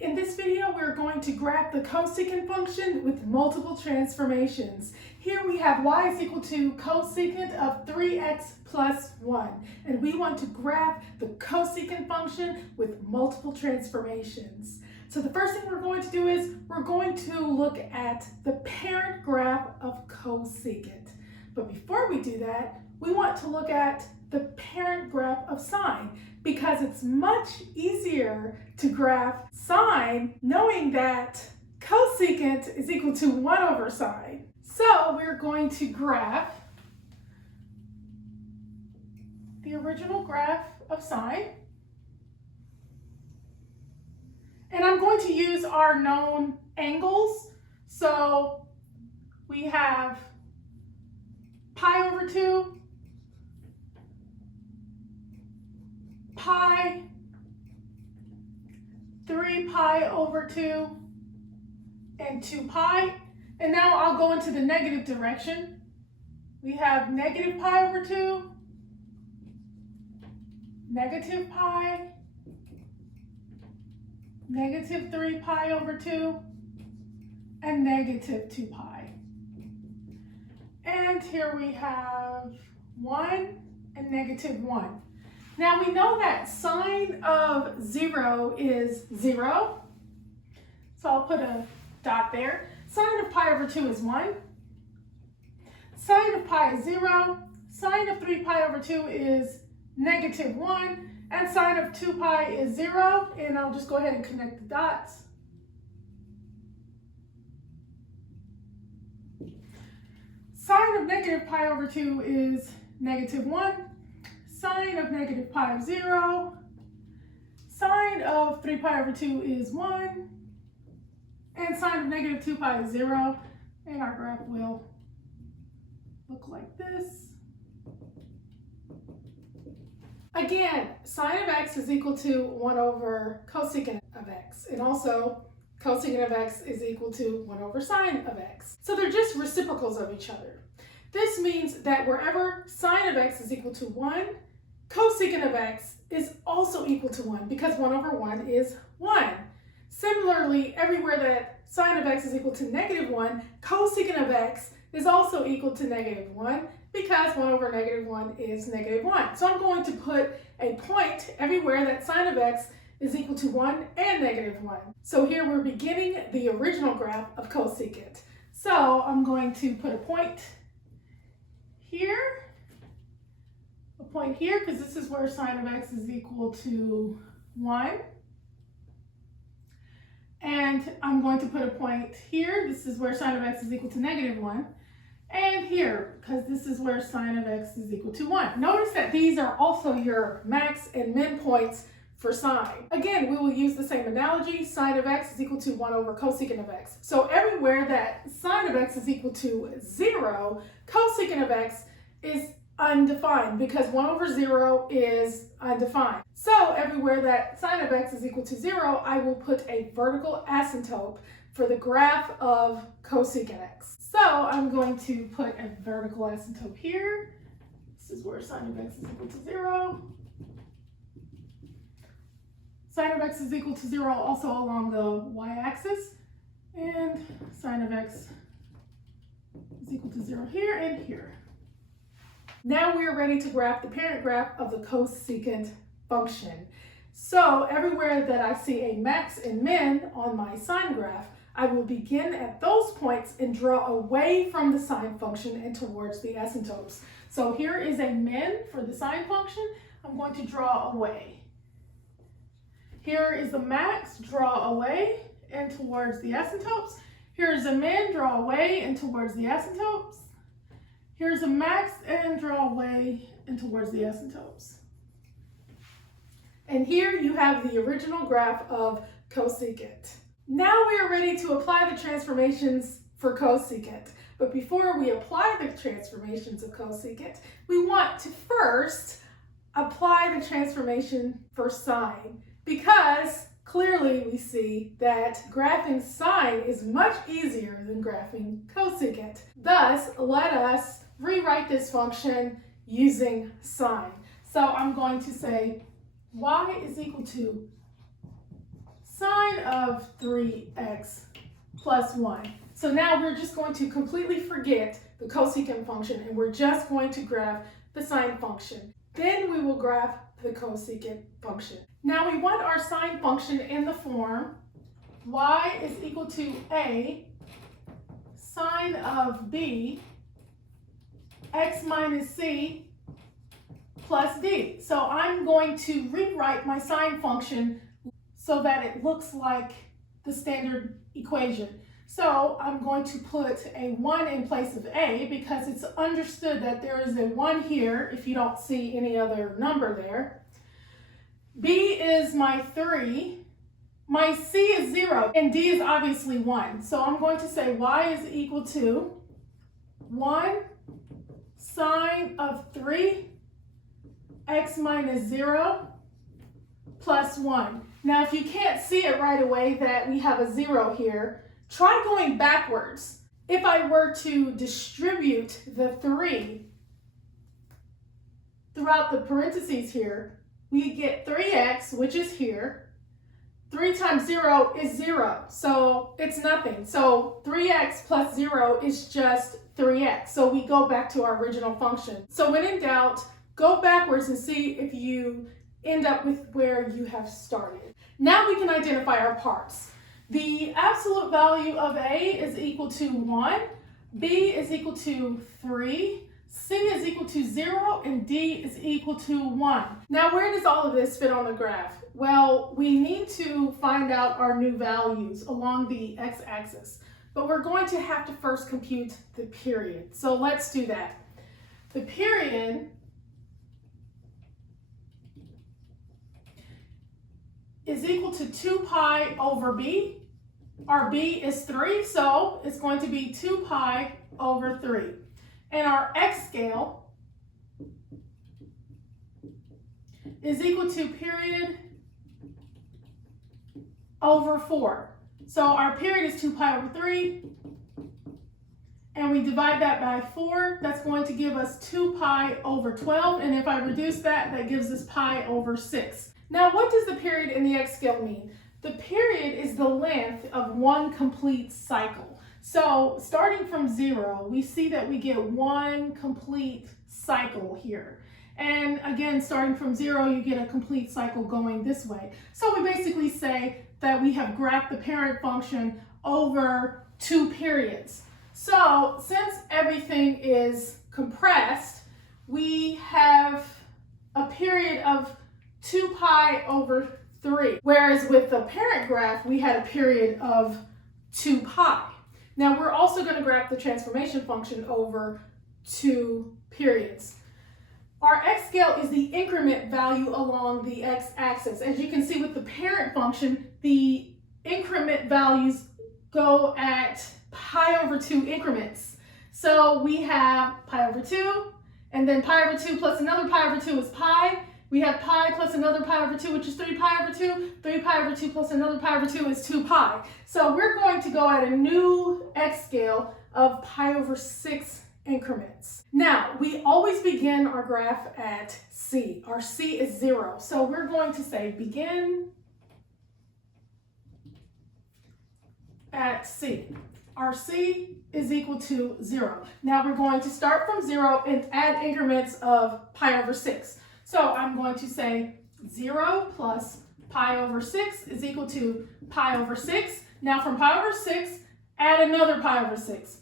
In this video, we're going to graph the cosecant function with multiple transformations. Here we have y is equal to cosecant of 3x plus 1. And we want to graph the cosecant function with multiple transformations. So the first thing we're going to do is we're going to look at the parent graph of cosecant. But before we do that, we want to look at the parent graph of sine, because it's much easier to graph sine knowing that cosecant is equal to 1 over sine. So we're going to graph the original graph of sine. And I'm going to use our known angles. So we have pi over 2, pi, 3 pi over 2, and 2 pi. And now I'll go into the negative direction. We have negative pi over 2, negative pi, negative 3 pi over 2, and negative 2 pi. And here we have 1 and negative 1. Now we know that sine of 0 is 0, so I'll put a dot there. Sine of pi over 2 is 1. Sine of pi is 0. Sine of 3 pi over 2 is negative 1. And sine of 2 pi is 0. And I'll just go ahead and connect the dots. Sine of negative pi over 2 is negative 1. Sine of negative pi of 0. Sine of 3 pi over 2 is 1. And sine of negative 2 pi is 0. And our graph will look like this. Again, sine of x is equal to 1 over cosecant of x. And also, cosecant of x is equal to 1 over sine of x. So they're just reciprocals of each other. This means that wherever sine of x is equal to 1, cosecant of x is also equal to 1, because 1 over 1 is 1. Similarly, everywhere that sine of x is equal to negative 1, cosecant of x is also equal to negative 1, because 1 over negative 1 is negative 1. So I'm going to put a point everywhere that sine of x is equal to 1 and negative 1. So here we're beginning the original graph of cosecant. So I'm going to put a point here, a point here, because this is where sine of x is equal to 1. And I'm going to put a point here. This is where sine of x is equal to negative 1. And here, because this is where sine of x is equal to 1. Notice that these are also your max and min points for sine. Again, we will use the same analogy. Sine of x is equal to 1 over cosecant of x. So everywhere that sine of x is equal to 0, cosecant of x is undefined, because 1 over 0 is undefined. So everywhere that sine of x is equal to 0, I will put a vertical asymptote for the graph of cosecant x. So I'm going to put a vertical asymptote here. This is where sine of x is equal to 0. Sine of x is equal to 0 also along the y-axis. And sine of x is equal to 0 here and here. Now we are ready to graph the parent graph of the cosecant function. So everywhere that I see a max and min on my sine graph, I will begin at those points and draw away from the sine function and towards the asymptotes. So here is a min for the sine function. I'm going to draw away. Here is the max, draw away and towards the asymptotes. Here's a min, draw away and towards the asymptotes. Here's a max and draw away and towards the asymptotes. And here you have the original graph of cosecant. Now we are ready to apply the transformations for cosecant. But before we apply the transformations of cosecant, we want to first apply the transformation for sine, because clearly we see that graphing sine is much easier than graphing cosecant. Thus, let us rewrite this function using sine. So I'm going to say y is equal to sine sine of 3x plus 1. So now we're just going to completely forget the cosecant function and we're just going to graph the sine function. Then we will graph the cosecant function. Now we want our sine function in the form y is equal to a sine of b x minus c plus d. So I'm going to rewrite my sine function so that it looks like the standard equation. So I'm going to put a 1 in place of a because it's understood that there is a 1 here if you don't see any other number there. B is my 3, my c is 0, and d is obviously 1. So I'm going to say y is equal to 1 sine of 3 x minus 0 plus 1. Now if you can't see it right away that we have a 0 here, try going backwards. If I were to distribute the 3 throughout the parentheses here, we get 3x, which is here. 3 times 0 is 0, so it's nothing. So 3x plus 0 is just 3x. So we go back to our original function. So when in doubt, go backwards and see if you end up with where you have started. Now we can identify our parts. The absolute value of A is equal to 1, B is equal to 3, C is equal to 0, and D is equal to 1. Now where does all of this fit on the graph? Well, we need to find out our new values along the x-axis, but we're going to have to first compute the period. So let's do that. The period is equal to 2 pi over b. Our b is 3, so it's going to be 2 pi over 3. And our x scale is equal to period over 4. So our period is 2 pi over 3, and we divide that by 4. That's going to give us 2 pi over 12, and if I reduce that, that gives us pi over 6. Now, what does the period in the x scale mean? The period is the length of one complete cycle. So starting from 0, we see that we get one complete cycle here. And again, starting from 0, you get a complete cycle going this way. So we basically say that we have graphed the parent function over 2 periods. So since everything is compressed, we have a period of 2 pi over 3. Whereas with the parent graph, we had a period of 2 pi. Now we're also going to graph the transformation function over 2 periods. Our x scale is the increment value along the x-axis. As you can see with the parent function, the increment values go at pi over 2 increments. So we have pi over 2, and then pi over 2 plus another pi over 2 is pi. We have pi plus another pi over 2, which is 3 pi over 2. 3 pi over 2 plus another pi over 2 is 2 pi. So we're going to go at a new x scale of pi over 6 increments. Now, we always begin our graph at C. Our C is 0. So we're going to say begin at C. Our C is equal to 0. Now we're going to start from 0 and add increments of pi over 6. So I'm going to say 0 plus pi over 6 is equal to pi over 6. Now from pi over 6, add another pi over 6.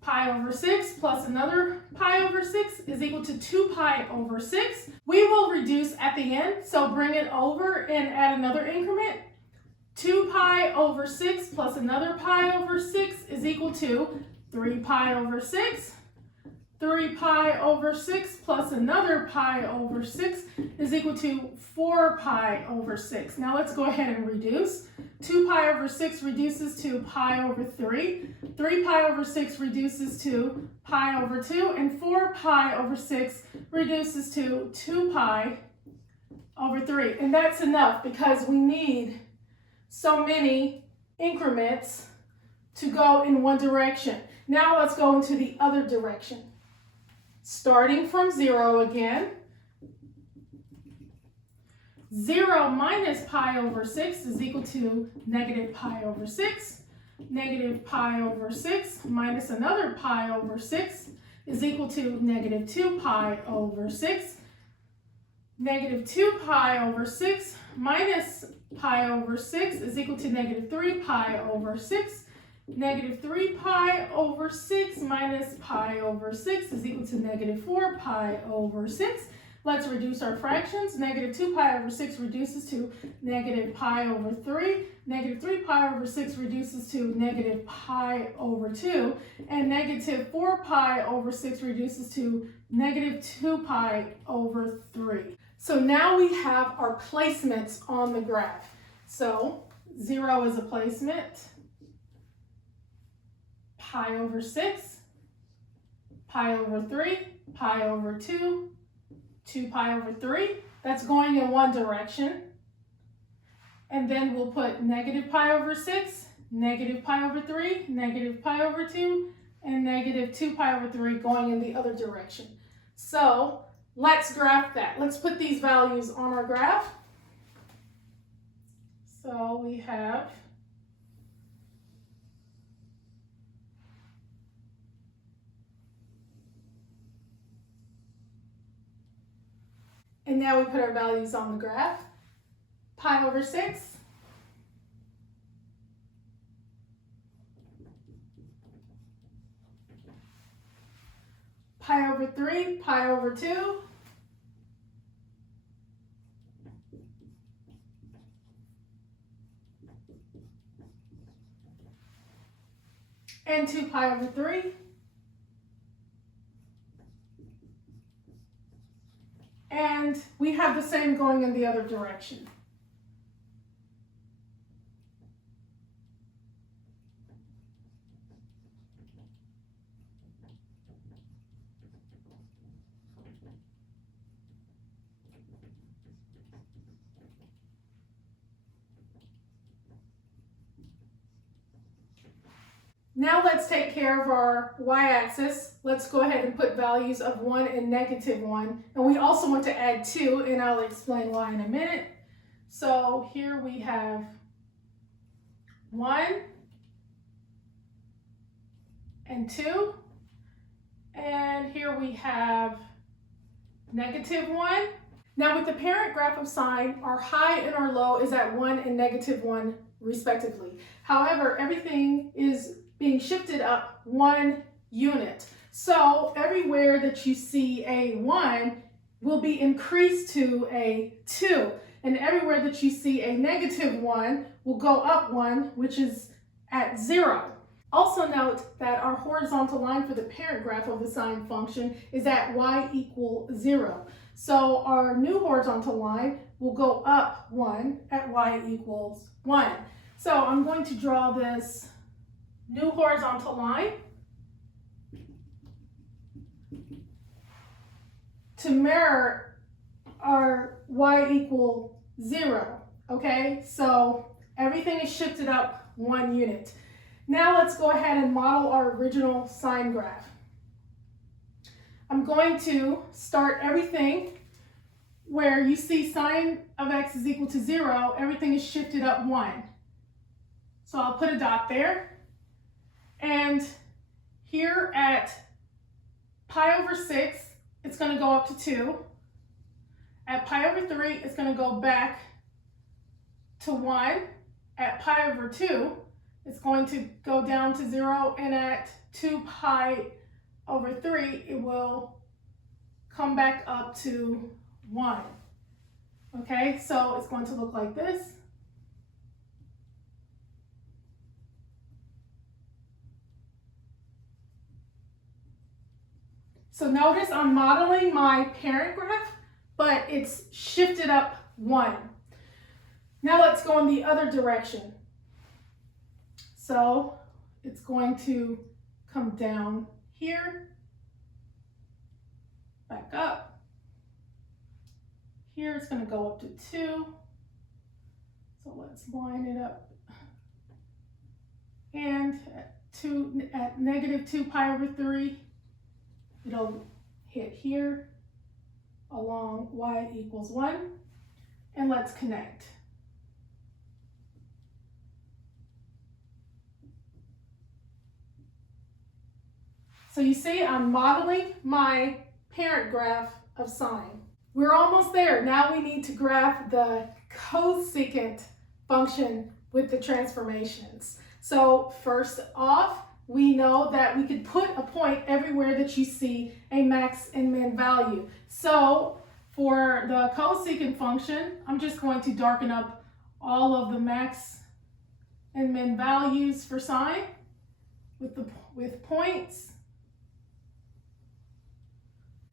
Pi over 6 plus another pi over 6 is equal to 2 pi over 6. We will reduce at the end, so bring it over and add another increment. 2 pi over 6 plus another pi over 6 is equal to 3 pi over 6. 3 pi over 6 plus another pi over 6 is equal to 4 pi over 6. Now let's go ahead and reduce. 2 pi over 6 reduces to pi over 3. 3 pi over 6 reduces to pi over 2. And 4 pi over 6 reduces to 2 pi over 3. And that's enough because we need so many increments to go in one direction. Now let's go into the other direction. Starting from 0 again, 0 minus pi over 6 is equal to negative pi over 6. Negative pi over 6 minus another pi over 6 is equal to negative 2 pi over 6. Negative 2 pi over 6 minus pi over 6 is equal to negative 3 pi over 6. Negative 3 pi over 6 minus pi over 6 is equal to negative 4 pi over 6. Let's reduce our fractions. Negative 2 pi over 6 reduces to negative pi over 3. Negative 3 pi over 6 reduces to negative pi over 2. And negative 4 pi over 6 reduces to negative 2 pi over 3. So now we have our placements on the graph. So 0 is a placement, pi over 6, pi over 3, pi over 2, 2 pi over 3. That's going in one direction. And then we'll put negative pi over 6, negative pi over 3, negative pi over 2, and negative 2 pi over 3 going in the other direction. So let's graph that. Let's put these values on our graph. So we have and now we put our values on the graph. Pi over 6, pi over 3, pi over 2, and 2 pi over 3. And we have the same going in the other direction. Now let's take care of our y-axis. Let's go ahead and put values of 1 and negative 1. And we also want to add 2, and I'll explain why in a minute. So here we have 1 and 2. And here we have negative 1. Now with the parent graph of sine, our high and our low is at 1 and negative 1 respectively. However, everything is being shifted up 1 unit. So everywhere that you see a 1 will be increased to a 2. And everywhere that you see a negative 1 will go up 1, which is at 0. Also note that our horizontal line for the parent graph of the sine function is at y equals 0. So our new horizontal line will go up 1 at y equals 1. So I'm going to draw this new horizontal line to mirror our y equal 0, okay? So everything is shifted up 1 unit. Now let's go ahead and model our original sine graph. I'm going to start everything where you see sine of x is equal to 0, everything is shifted up 1. So I'll put a dot there. And here at pi over 6, it's going to go up to 2. At pi over 3, it's going to go back to 1. At pi over 2, it's going to go down to 0. And at 2 pi over 3, it will come back up to 1. Okay, so it's going to look like this. So notice I'm modeling my parent graph, but it's shifted up 1. Now let's go in the other direction. So it's going to come down here, back up. Here it's going to go up to 2. So let's line it up. And at negative 2 pi over 3, it'll hit here along y equals 1. and let's connect. So you see, I'm modeling my parent graph of sine. We're almost there. Now we need to graph the cosecant function with the transformations. So first off, we know that we could put a point everywhere that you see a max and min value. So for the cosecant function, I'm just going to darken up all of the max and min values for sine with points.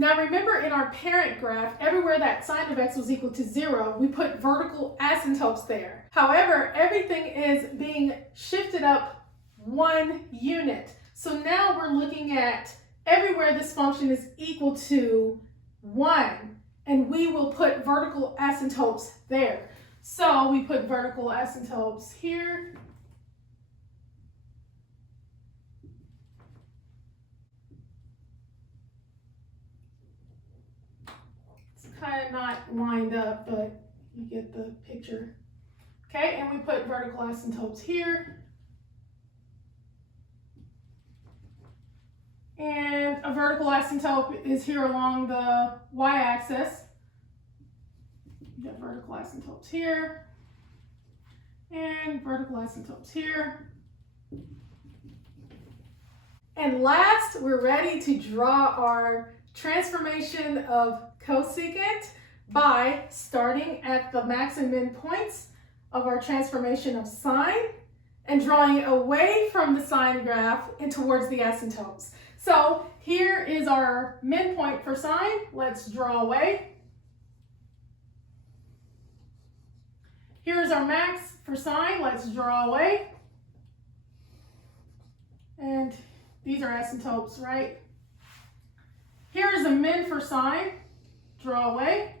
Now remember, in our parent graph, everywhere that sine of x was equal to 0, we put vertical asymptotes there. However, everything is being shifted up 1 unit. So now we're looking at everywhere this function is equal to 1, and we will put vertical asymptotes there. So we put vertical asymptotes here. Kind of not lined up, but you get the picture. Okay, and we put vertical asymptotes here. And a vertical asymptote is here along the y-axis. You got vertical asymptotes here. And vertical asymptotes here. And last, we're ready to draw our transformation of cosecant by starting at the max and min points of our transformation of sine and drawing away from the sine graph and towards the asymptotes. So here is our min point for sine. Let's draw away. Here's our max for sine. Let's draw away. And these are asymptotes, right? Here's a min for sine. Draw away.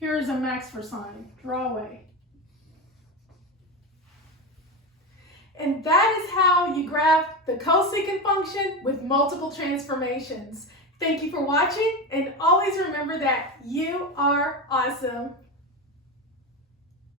Here's a max for sine. Draw away. And that is how you graph the cosecant function with multiple transformations. Thank you for watching, and always remember that you are awesome.